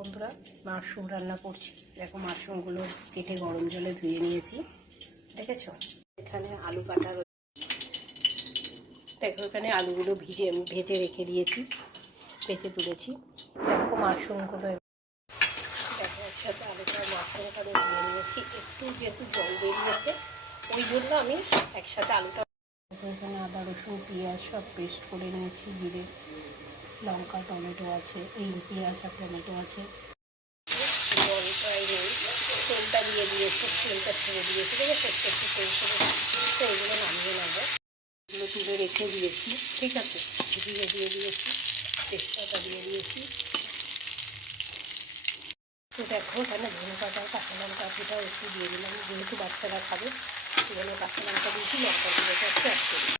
বন্ধুরা, মাশরুম রান্না করছি। দেখো, মাশরুমগুলো কেটে গরম জলে ধুয়ে নিয়েছি, দেখেছো? এখানে আলু কাটা রয়েছে। দেখো, এখানে আলুগুলো ভেজে রেখে দিয়েছি, ভেজে তুলেছি। দেখো মাশরুমগুলো, দেখো একসাথে আলুটা মাশরুমটা ধুয়ে নিয়েছি। একটু যেহেতু জল বেরিয়েছে, ওই জন্য আমি একসাথে আলুটা। এখানে আদা রসুন পেঁয়াজ সব পেস্ট করে নিয়েছি। জিরে, লঙ্কা, টমেটো আছে, পেঁয়াজ আর টমেটো আছে। জলটাই নেই, তেলটা দিয়ে দিয়েছে, তেলটা ছেড়ে দিয়েছে। দেখো একটু তেল ছেড়ে, তো এগুলো নামিয়ে নেবো। এগুলো তুলে রেখে দিয়েছি, ঠিক আছে। জিরে দিয়ে দিয়েছি, তেজপাতা দিয়ে দিয়েছি। তো দেখো, এখানে ধনে পাতা, কাঁচা লঙ্কা সেটাও একটু দিয়ে দিলাম, যেহেতু বাচ্চারা খাবে সেখানে কাঁচা লঙ্কা দিয়েছি, লঙ্কা দিয়ে একটু অ্যাড করি।